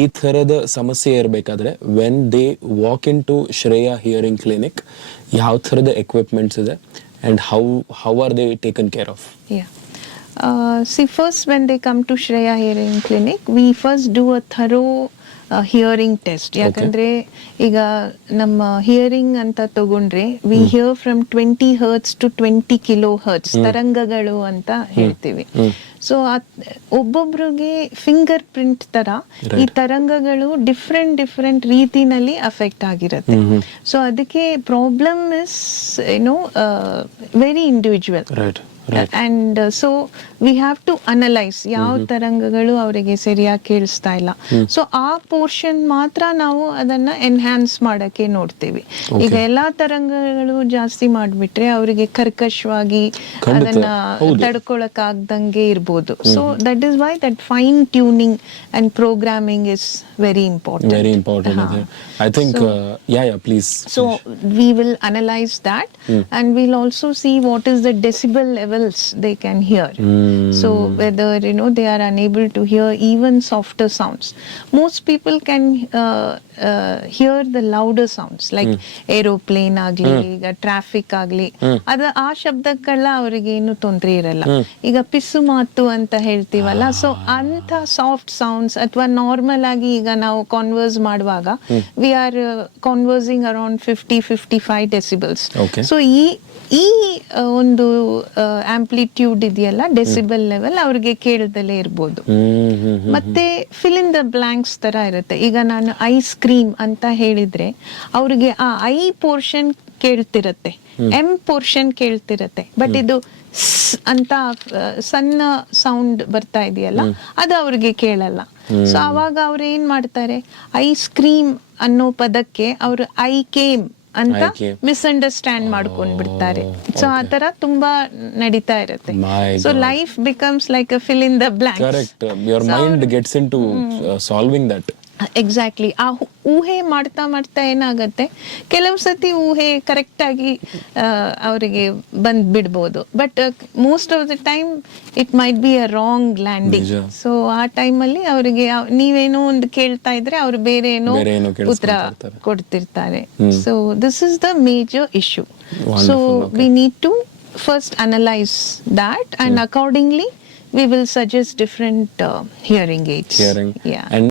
ಈ ಥರದ ಸಮಸ್ಯೆ ಇರಬೇಕಾದ್ರೆ when they walk in to Shreya hearing clinic ಯಾವ ಥರದ ಎಕ್ವಿಪ್ಮೆಂಟ್ಸ್ ಇದೆ and how are they taken care of? See, first when they come to Shreya Hearing Clinic, we first do a thorough hearing test. ಯಾಕಂದ್ರೆ ಈಗ ನಮ್ಮ hearing ಅಂತ ತಗೊಂಡ್ರೆ we hear from 20 Hz to 20 kHz ತರಂಗಗಳು ಅಂತ ಹೇಳ್ತೀವಿ. So ಒಬ್ಬೊಬ್ರಿಗೆ finger print ತರ ಈ ತರಂಗಗಳು ಡಿಫ್ರೆಂಟ್ ರೀತಿನಲ್ಲಿ ಅಫೆಕ್ಟ್ ಆಗಿರುತ್ತೆ. ಸೊ ಅದಕ್ಕೆ problem is very individual. And so we have to analyse ಯಾವ ತರಂಗಗಳು ಅವರಿಗೆ ಸರಿಯಾಗಿ ಕೇಳಿಸ್ತಾ ಇಲ್ಲ. ಸೊ ಆ ಪೋರ್ಷನ್ ಮಾತ್ರ ನಾವು ಅದನ್ನ ಎನ್ಹ್ಯಾನ್ಸ್ ಮಾಡಕ್ಕೆ ನೋಡ್ತೀವಿ. ಈಗ ಎಲ್ಲಾ ತರಂಗಗಳು ಜಾಸ್ತಿ ಮಾಡ್ಬಿಟ್ರೆ ಅವರಿಗೆ ಕರ್ಕಶವಾಗಿ ಅದನ್ನ ತಡ್ಕೊಳಕ್ ಆಗ್ದಂಗೆ ಇರ್ಬೋದು. So that is why that fine tuning and programming is very important. Very important. I think, please. So we will analyze that and we'll also see what is the decibel levels they can hear. So whether they are unable to hear even softer sounds. Most people can hear the louder sounds like aeroplane agli, ಈಗ traffic ಆಗ್ಲಿ, ಆ ಶಬ್ದಕ್ಕೆಲ್ಲ ಅವರಿಗೆ ಏನು ತೊಂದರೆ ಇರಲ್ಲ. ಈಗ ಪಿಸು ಮಾತು ಅಂತ ಹೇಳ್ತೀವಲ್ಲ, ಸೊ ಅಂತ ಸಾಫ್ಟ್ ಸೌಂಡ್ಸ್ ಅಥವಾ ನಾರ್ಮಲ್ ಆಗಿ ಈಗ ನಾವು ಕಾನ್ವರ್ಸ್ ಮಾಡುವಾಗ we are conversing around 50-55 decibels. So ಈ ಒಂದು ಆಂಪ್ಲಿಟ್ಯೂಡ್ ಇದೆಯಲ್ಲ, ಡೆಸಿಬಲ್ ಲೆವೆಲ್ ಅವ್ರಿಗೆ ಕೇಳದಲ್ಲೇ ಇರ್ಬೋದು. ಮತ್ತೆ ಫಿಲ್ ಇನ್ ದ ಬ್ಲಾಂಕ್ಸ್ ತರ ಇರುತ್ತೆ. ಈಗ ನಾನು ಐಸ್ ಕ್ರೀಮ್ ಅಂತ ಹೇಳಿದ್ರೆ ಅವ್ರಿಗೆ ಆ ಐ ಪೋರ್ಷನ್ ಕೇಳ್ತಿರತ್ತೆ, ಎಂ ಪೋರ್ಷನ್ ಕೇಳ್ತಿರತ್ತೆ, ಬಟ್ ಇದು ಅಂತ ಸಣ್ಣ ಸೌಂಡ್ ಬರ್ತಾ ಇದೆಯಲ್ಲ ಅದು ಅವ್ರಿಗೆ ಕೇಳಲ್ಲ. ಸೊ ಅವಾಗ ಅವ್ರು ಏನ್ ಮಾಡ್ತಾರೆ, ಐಸ್ ಕ್ರೀಮ್ ಅನ್ನೋ ಪದಕ್ಕೆ ಅವ್ರು ಐ ಕೇಮ್ ಅಂತ ಮಿಸ್ಅಂಡರ್ಸ್ಟ್ಯಾಂಡ್ ಮಾಡ್ಕೊಂಡ್ ಬಿಡ್ತಾರೆ. ಸೊ ಆ ತರ ತುಂಬಾ ನಡೀತಾ ಇರುತ್ತೆ. So life becomes like a fill in the blanks. Correct. Your mind gets into solving that. Exactly. ಆ ಊಹೆ ಮಾಡ್ತಾ ಏನಾಗತ್ತೆ, ಕೆಲವು ಸತಿ ಊಹೆ ಕರೆಕ್ಟ್ ಆಗಿ ಅವರಿಗೆ ಬಂದ್ ಬಿಡ್ಬೋದು, but most of the time it might be a wrong landing. So ಆ ಟೈಮಲ್ಲಿ ಅವರಿಗೆ ನೀವೇನೋ ಒಂದು ಕೇಳ್ತಾ ಇದ್ರೆ ಅವ್ರು ಬೇರೆ ಏನೋ ಉತ್ತರ ಕೊಡ್ತಿರ್ತಾರೆ. So this is the major issue. So we need to first analyse that and accordingly we will suggest different hearing aids. And